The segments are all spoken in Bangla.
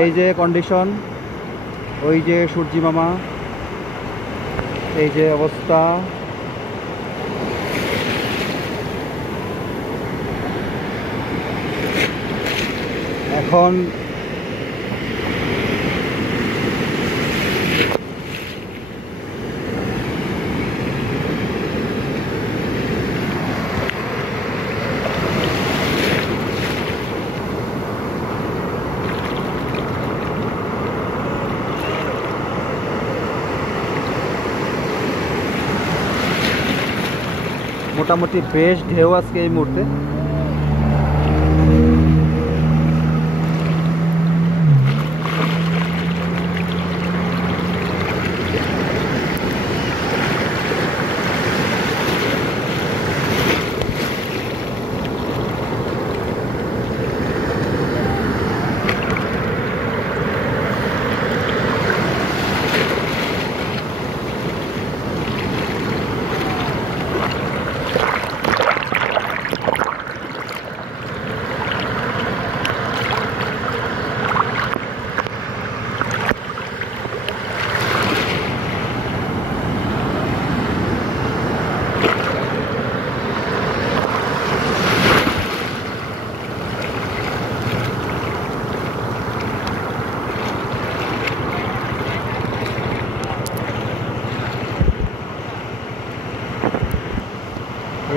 এই যে কন্ডিশন, ওই যে সূর্যি মামা, এই যে অবস্থা। এখন মোটামুটি বেশ ঢেউ আজকে এই মুহূর্তে।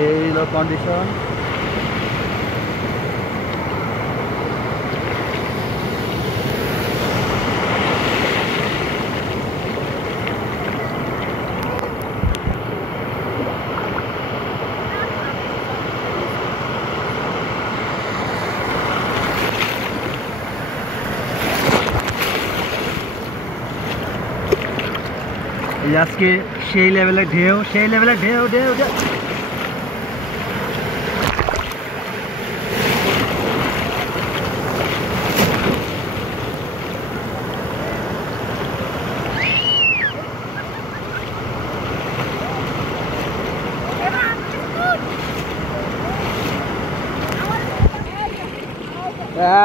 এই হলো কন্ডিশন। আজকে সেই লেভেলের ঢেউ, সেই লেভেলের ঢেউ ঢেউ ঢেউ।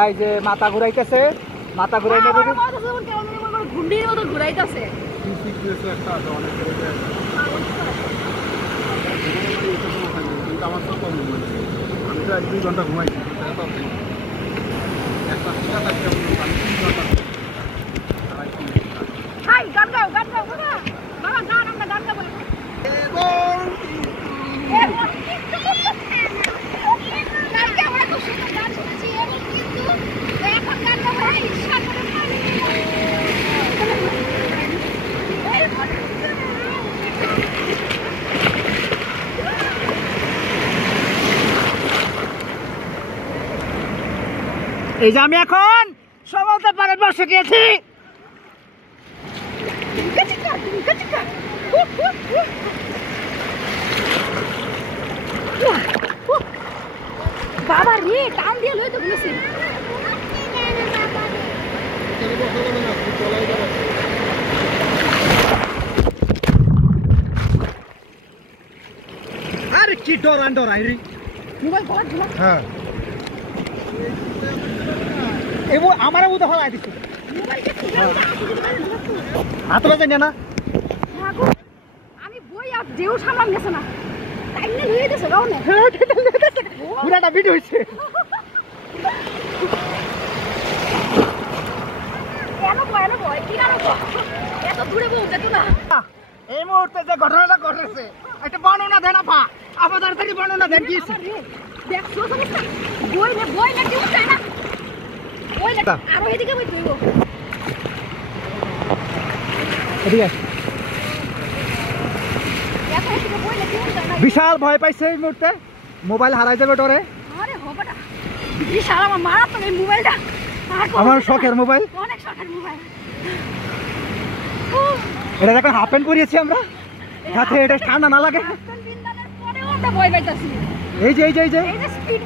এই যে মাথা ঘুরাইতেছে, মাথা ঘুরাই নেবে ঘুন্ডির মতো ঘুরাইতেছে। আমি তো 1-2 ঘন্টা ঘুমাইছি। গান গাও গান গাও বাবা, বাবা গান, আমরা গান গাবো। এই যে আমি এখন সমুদ্র পাড়ে বসে গিয়েছি। বাবা রে, টান দিয়ে লই তো গেছি। আরে কি ডরাই রে মোবাইল ফোন দিলা। হ্যাঁ, এমন আমারে উদা ফলাই দিছে। মোবাইলটা হাতরা জানি না। আমি বই আর যেও সামনে গেছে না, তাই না লইয়ে দিছে গাও না। পুরাটা ভিডিও হইছে। এনো বয় কি কারো এত দূরে বউতে তো না। এই মুহূর্তে যে ঘটনাটা ঘটেছে একটা বর্ণনা দেন আপা, আপনাদের থেকে বর্ণনা দেন কি দেখ সমস্যা। বই না কি উঠে না, বই না আর এদিকে বই তুইও এদিকে। বিশাল ভয় পাইছে এই মুহূর্তে, মোবাইল হারাই যাবে ডরে। আরে হবাটা বিশাল আমার মারা তো এই মোবাইলটা, আমার শখের মোবাইল, অনেক শখের মোবাইল। এটা এখন হাফ প্যান্ট পরিয়েছি আমরা, যাতে এটা ঠান্ডা না লাগে। আমরা ভয় পাইতাছি। এই যে এই যে এই যে এই যে স্পিড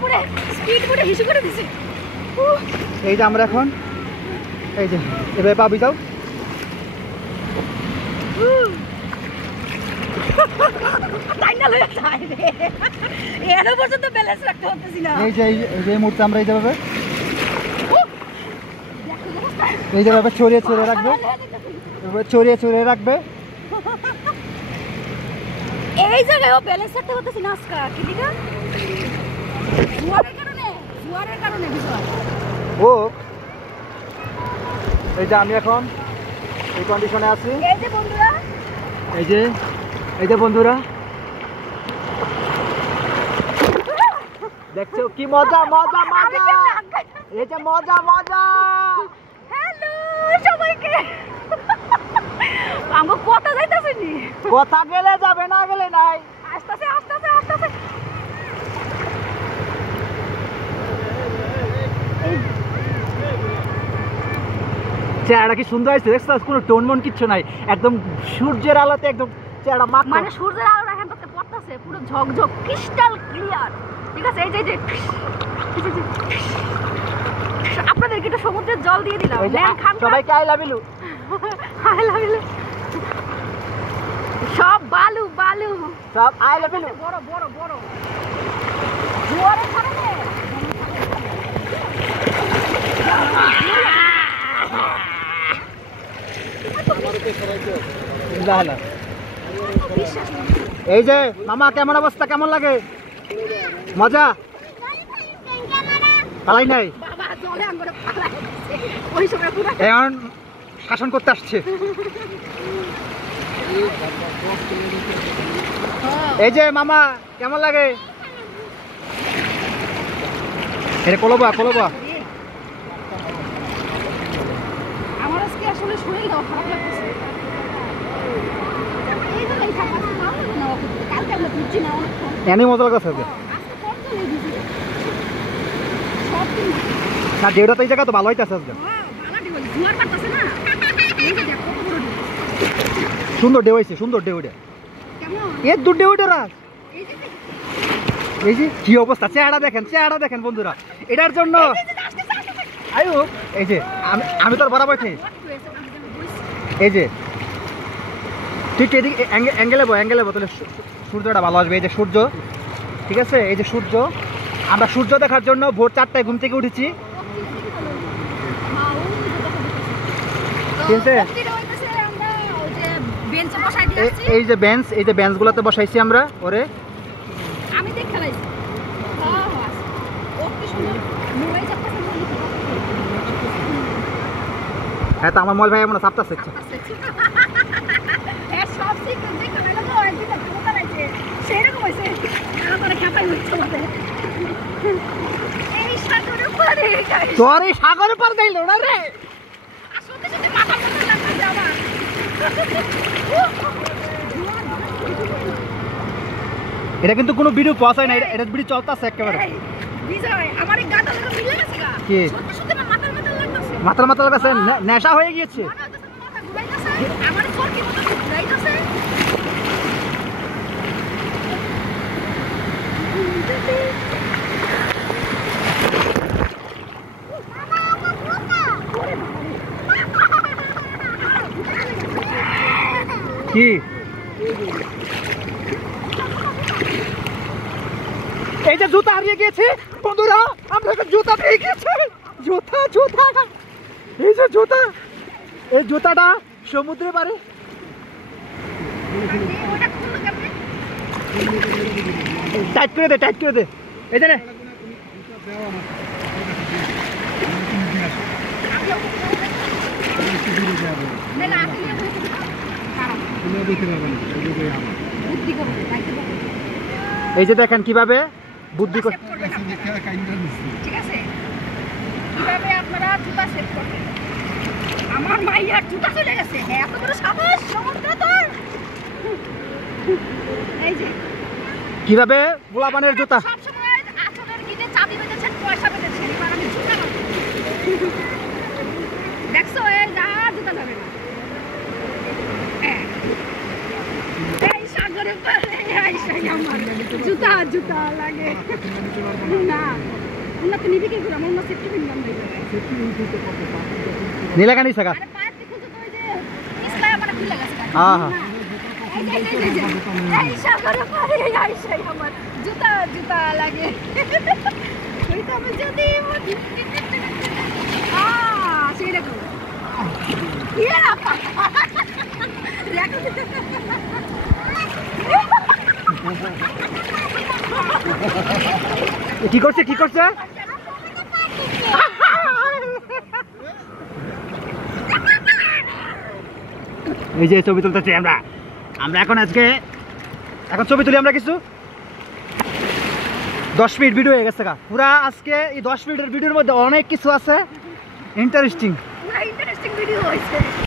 বুড়ে হিসু করে দিছে। এই যে আমরা এখন এই যে এভাবে পাবি যাও। এর পর্যন্ত ব্যালেন্স রাখতে হতেছি না। এই যে এই মুহূর্তে আমরা এই যাবে এই যে ভাবে ছড়িয়ে ছড়িয়ে রাখবে, এভাবে ছড়িয়ে ছড়িয়ে রাখবে। এই জায়গায় ও ব্যালেন্স রাখতে পারতেছি না আজকা কি দিকা জোয়ারের কারণে বিষয় ও এই যে আমি এখন এই কন্ডিশনে আছি। এই যে বন্ধুরা, এই যে বন্ধুরা দেখছো কি মজা মজা মজা, এই যে মজা মজা। হ্যালো সবাইকে, আমরা কথা যাইতাছে নি, কথা গেলে যাবে না গেলে নাই। আস্তে আস্তে আস্তে আস্তে আস্তে চেহারা কি সুন্দর হয়েছে দেখছো, কোনো টোন মন কিচ্ছু নাই, একদম সূর্যের আলোতে একদম চেহারা মাখা। মানে সূর্যের আলো এখন তো পড়তেছে পুরো ঝকঝক ক্রিস্টাল ক্লিয়ার। ঠিক আছে, এই যে আপনাদেরকে একটু সমুদ্রের জল দিয়ে দিলাম, সবাইকে I love you. I love you. সব বালু বালু, সব আই লাভ ইউ। বড় বড় বড় জোয়ারের কারণে এই যে মামা কেমন অবস্থা, কেমন লাগে? মজা পালাই নাই বাবা জলে আঙ্গুরে পালাই ওই সময় পুরো এখন শাসন করতে আসছে। এই যে মামা কেমন লাগে? এটা কলবা কলবা। আমার আজকে আসলে শরীরটাও খারাপ লাগতেছে। এই যে এই থাকা ভালো লাগে না, কালকে আমরা ঘুরছি না অনেকক্ষণ। এনে মজা লাগছে আজকে। আজকে কতদিন এই ভিডিও সব দিন না দেউরা তো এই জায়গা তো ভালো হইতাছে আজকে। বালাটি বলি জোয়ার পারতেছে না, এই যে দেখ কত বড় ঢেউ। সুন্দর ঢেউ হইছে, সুন্দর ঢেউ এটা। কেমন এর দূর ঢেউ এটা রাখ। এই যে এই যে কি অবস্থা, চেহারা দেখেন বন্ধুরা। এটার জন্য আয়ু এই যে আমি তোর বরাবর ঠিক এই যে ঠিক এদিকে অ্যাঙ্গেলে বো তাহলে সূর্যটা ভালো আসবে। এই যে সূর্য, ঠিক আছে, এই যে সূর্য। আমরা সূর্য দেখার জন্য ভোর 4টায় ঘুম থেকে উঠেছি। ঠিক আছে, এই যে বেঞ্চগুলোতে বসাইছি আমরা ওরে। আমি দেখ খেলাইছি ও কি সুন্দর মোবাইল চাপতেছে। হ্যাঁ তো আমার মল ভাই আমরা চাপতাছে। হ্যাঁ সব সিক্রেট দেখে না তো একদিন একটু করাইছে সেরকম হইছে আমার খাপাই হইছে আমাদের এই সাগরের পারে তোর এই সাগরের পার যাইলো না রে, আসলে সাথে মাথা মাথা লাগছে যাওয়া। এটা কিন্তু কোনো ভিডিও পৌঁছ হয় না, এটা ভিডিও চলতেছে একেবারে। বিজয় আমার এই গাটা লাগা মিলে গেছে গা, কি সত্যি সত্যি আমার মাথার মাথা লাগছে, মাথার লাগাছে, নেশা হয়ে গিয়েছে। মাথা ঘুরাইতেছে আমার চরকি মতো ঘুরাইতেছে। কি এই যে জুতা হারিয়ে গিয়েছে বন্ধুরা, আমরা জুতা পেয়ে গেছি। জুতা এই যে জুতা, এই জুতাটা সমুদ্রে পারে। টাইট করে দে এই যে এই যে দেখেন কিভাবে বুদ্ধি করে। ঠিক আছে, কিভাবে আপনারা জুতা সেট করবেন। আমার মাইয়ার জুতা চলে গেছে, এত বড় সাহস সমুদ্র তোর। এই যে কিভাবে গোলাপানের জুতা সবসময় আচলের গিয়ে চাবি বেঁধেছেন, পয়সা বেঁধেছেন, এবার আমি জুতা নেবো। দেখছো এই যা জুতা যাবে না। এই সাগরে পারে আমার জুতা লাগে না। উন্নত নিবি কি করে আমার না সেফটি পিন বন্ধ হয়ে যাবে। নীলাকানি সাগা আরে পায়ের দিকে তো ওই যে ইসলাম আমার খুলে গেছে। হ্যাঁ হ্যাঁ এই সাগরে পারে আইসাই আমার জুতা লাগে। ওই তো আমি যদি সেই রকম কি করছে কি করছে? এই যে ছবি তুলতেছি আমরা এখন এখন ছবি তুলি আমরা কিছু 10 মিনিট ভিডিও হয়ে গেছে পুরা আজকে এই 10 মিনিটের ভিডিওর মধ্যে অনেক কিছু আছে ইন্টারেস্টিং পুরা ইন্টারেস্টিং ভিডিও হয়েছে।